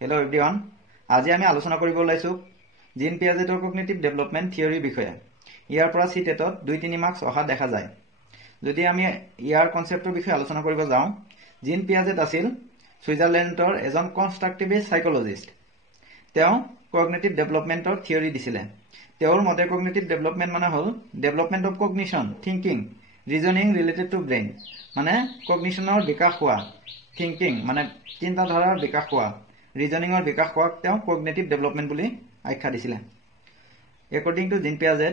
hello everyone আজি আমি আলোচনা কৰিব লাইছো জিন পিয়াজেটৰ কগনিটিভ ডেভেলপমেন্ট থিওৰি বিষয়ে ইয়াৰ পৰা সিটেটত 2-3 মাৰ্কস অহা দেখা যায় যদি আমি ইয়াৰ কনসেপ্টৰ বিষয়ে আলোচনা কৰিব যাওঁ জিন পিয়াজেট আছিল সুইজাৰলেণ্ডৰ এজন কনস্ট্ৰাকটিভিষ্ট সাইকোলজিষ্ট তেওঁ কগনিটিভ ডেভেলপমেন্টৰ থিওৰি দিছিলে তেওঁৰ মতে কগনিটিভ ডেভেলপমেন্ট মানে হল development of cognition thinking reasoning related to brain মানে কগনিশনৰ বিকাশ হোৱা থিংকিং মানে চিন্তাধাৰাৰ বিকাশ হোৱা ৰিজনিংৰ বিকাশ হোৱাক তেওঁ কগনিটিভ ডেভেলপমেন্ট বুলি আখ্যা দিছিলে According to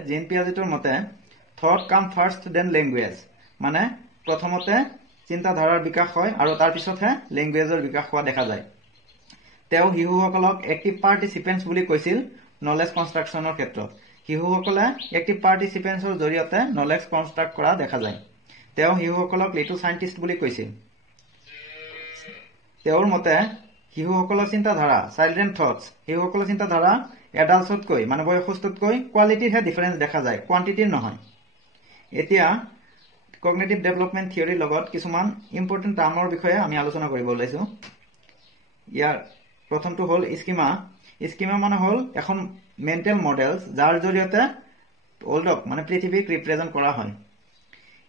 Jean Piagetor মতে thought come first then language মানে প্ৰথমতে চিন্তাধাৰাৰ বিকাশ হয় আৰু তাৰ পিছতহে ল্যাঙ্গুৱেজৰ বিকাশ হোৱা দেখা যায় তেওঁ শিশুসকলক এক্টিভ পাৰ্টিসিপেন্টস বুলি কৈছিল নলেজ কনস্ট্ৰাকচনৰ ক্ষেত্ৰত শিশুসকলে এক্টিভ পাৰ্টিসিপেন্টছৰ জৰিয়তে নলেজ কনস্ট্ৰাক্ট কৰা দেখা যায় তেওঁ শিশুসকলক লিটল সাইন্টিস্ট বুলি কৈছিল তেওঁৰ মতে শিশুসকলৰ চিন্তাধাৰা চাইল্ড্ৰেন থটস শিশুসকলৰ চিন্তাধাৰা এডাল্টছতকৈ মানে বয়সস্থতকৈ কোৱালিটিৰ হে ডিফাৰেন্স দেখা যায় কোৱান্টিটিৰ নহয় এতিয়া কগনিটিভ ডেভেলপমেন্ট থিওৰিৰ লগত কিছুমান ইম্পৰ্টেন্ট টাৰ্মৰ বিষয়ে আমি আলোচনা কৰিব লৈছো ইয়াৰ প্ৰথমটো হল স্কিমা মানে হল এখন মেন্টাল মডেলস যাৰ জৰিয়তে ওল্ডক মানে পৃথিৱীক ৰিপ্ৰেজেন্ট কৰা হয়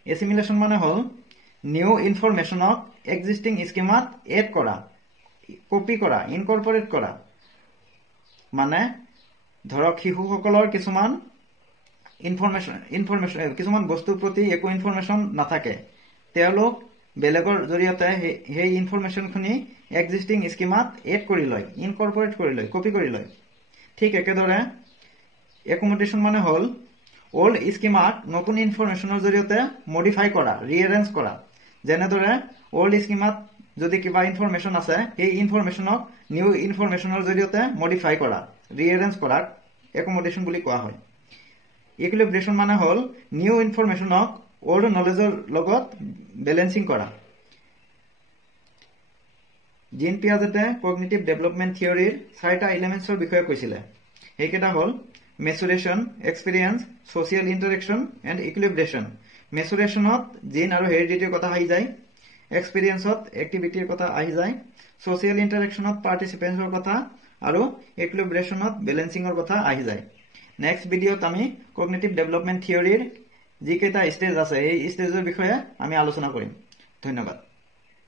এছিমিলেশন মানে হল নিউ ইনফৰমেশনক এক্সিস্টিং স্কিমাত এড কৰা কপি কৰা ইনকৰ্পোৰেট কৰা মানে ধৰক শিশুসকলৰ কিছুমান ইনফৰমেশন কিছুমান বস্তুৰ প্ৰতি একো ইনফৰমেশন নাথাকে তেওঁলোক বেলেগৰ জৰিয়তে সেই ইনফৰমেশনখিনি এক্সিস্টিং স্কিমাত এড কৰি লয় ইনকৰ্পোৰেট কৰি লয় কপি কৰি লয় ঠিক একেদৰে একমোডেশন মানে হল ওল্ড স্কিমাত নতুন ইনফৰমেশনৰ জৰিয়তে মডিফাই কৰা ৰিএৰেঞ্জ কৰা যেনেদৰে ওল্ড স্কিমাত যদি কিবা ইনফৰমেশন আছে এই ইনফৰমেশনক নিউ ইনফৰমেশনৰ জৰিয়তে মডিফাই কৰা ৰিএৰেঞ্জ কৰা একমোডেশন বুলি কোৱা হয় ইকুইলিব্ৰেশন মানে হল নিউ ইনফৰমেশনক ওল্ড নলেজৰ লগত বেলেন্সিং কৰা জিন পিয়াজেটে কগনিটিভ ডেভেলপমেন্ট থিওৰিৰ 4টা এলিমেন্টছৰ বিষয়ে কৈছিলে এইকেইটা হল মেচুৰেশন এক্সপেৰিয়েন্স সোশিয়েল ইন্টাৰেকশন এন্ড ইকুইলিব্ৰেশন মেচুৰেশনত জিন আৰু হেৰিডিটিৰ কথা আহি যায় এক্সপেৰিয়েন্সত এক্টিভিটিৰ কথা আহি যায় সোশিয়েল ইন্টাৰেকশনত পাৰ্টিসিপেন্টৰ কথা আৰু ইকুইলিব্ৰেশনত বেলেন্সিংৰ কথা আহি যায় নেক্সট ভিডিওত আমি কগনিটিভ ডেভেলপমেন্ট থিওৰিৰ যিকেইটা স্টেজ আছে এই স্টেজৰ বিষয়ে আমি আলোচনা কৰিম ধন্যবাদ